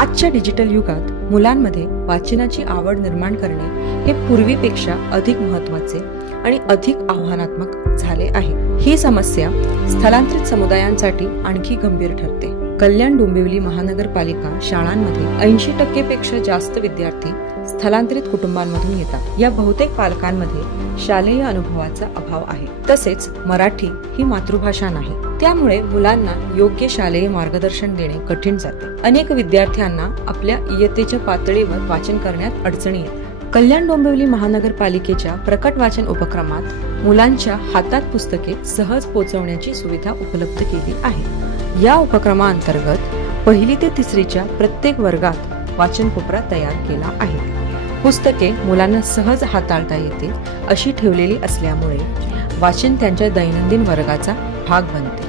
आजच्या डिजिटल युगात मुलांमध्ये वाचनाची आवड निर्माण करणे हे पूर्वीपेक्षा अधिक महत्त्वाचे आणि अधिक आव्हानात्मक झाले आहे। ही समस्या स्थलांतरित समुदायांसाठी आणखी गंभीर ठरते। कल्याण डोंबिवली महानगरपालिका शाळांमध्ये 80% पेक्षा जास्त विद्यार्थी स्थलांतरित कुटुंबांमधून येतात। या बहुतेक पालकांमध्ये शालेय अनुभवाचा अभाव आहे, तसेच मराठी ही मातृभाषा नाही, त्यामुळे मुलांना योग्य शालेय मार्गदर्शन देणे कठीण जाते। अनेक विद्यार्थ्यांना आपल्या इयत्तेच्या पातळीवर वाचन करण्यात अडचणी येतात। कल्याण डोंबिवली महानगरपालिकेच्या प्रकट वाचन उपक्रमात मुलांच्या हातात पुस्तके सहज पोहोचवण्याची सुविधा उपलब्ध केली आहे। या उपक्रमाअंतर्गत 1ली ते 3रीच्या प्रत्येक वर्गात वाचन कोपरा तयार केला आहे। पुस्तके मुलांना सहज हाताळता येतील अशी ठेवलेली असल्यामुळे वाचन त्यांच्या दैनंदिन वर्गाचा भाग बनते।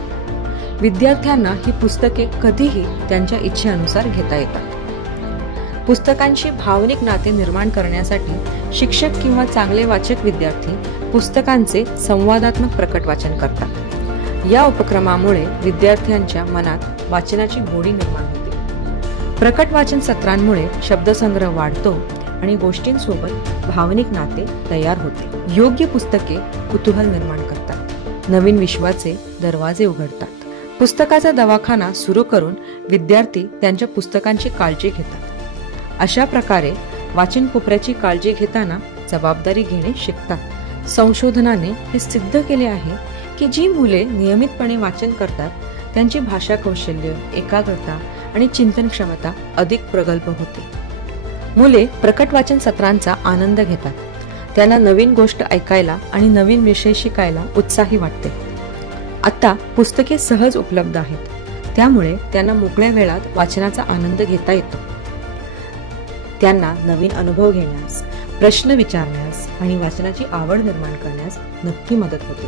विद्यार्थ्यांना ही पुस्तके कधीही त्यांच्या इच्छेनुसार घेता येतात। पुस्तकांशी भावनिक नाते निर्माण करण्यासाठी शिक्षक किंवा चांगले वाचक विद्यार्थी पुस्तकांचे संवादात्मक प्रकट वाचन करतात। या उपक्रमामुळे विद्यार्थ्यांच्या मनात वाचनाची गोडी निर्माण होते। प्रकट वाचन सत्रांमुळे शब्दसंग्रह वाढतो आणि गोष्टींसोबत भावनिक नाते तयार होते। योग्य पुस्तके कुतूहल निर्माण करतात, नवीन विश्वाचे दरवाजे उघडतात। पुस्तकाचा दवाखाना सुरू करून विद्यार्थी त्यांच्या पुस्तकांची काळजी घेतात। अशा प्रकारे वाचन कोपऱ्याची काळजी घेताना जबाबदारी घेणे शिकतात। संशोधनाने हे सिद्ध केले आहे की जी मुले नियमितपणे वाचन करतात त्यांची भाषा कौशल्य, एकाग्रता आणि चिंतन क्षमता अधिक प्रगल्भ होते। मुले प्रकट वाचन सत्रांचा आनंद घेतात, त्यांना नवीन गोष्ट ऐकायला आणि नवीन विषय शिकायला उत्साही वाटते। आता पुस्तके सहज उपलब्ध आहेत, त्यामुळे त्यांना मोकळ्या वेळात वाचनाचा आनंद घेता येतो। त्यांना नवीन अनुभव घेण्यास, प्रश्न विचारण्यास आणि वाचनाची आवड निर्माण करण्यास नक्की मदत होते।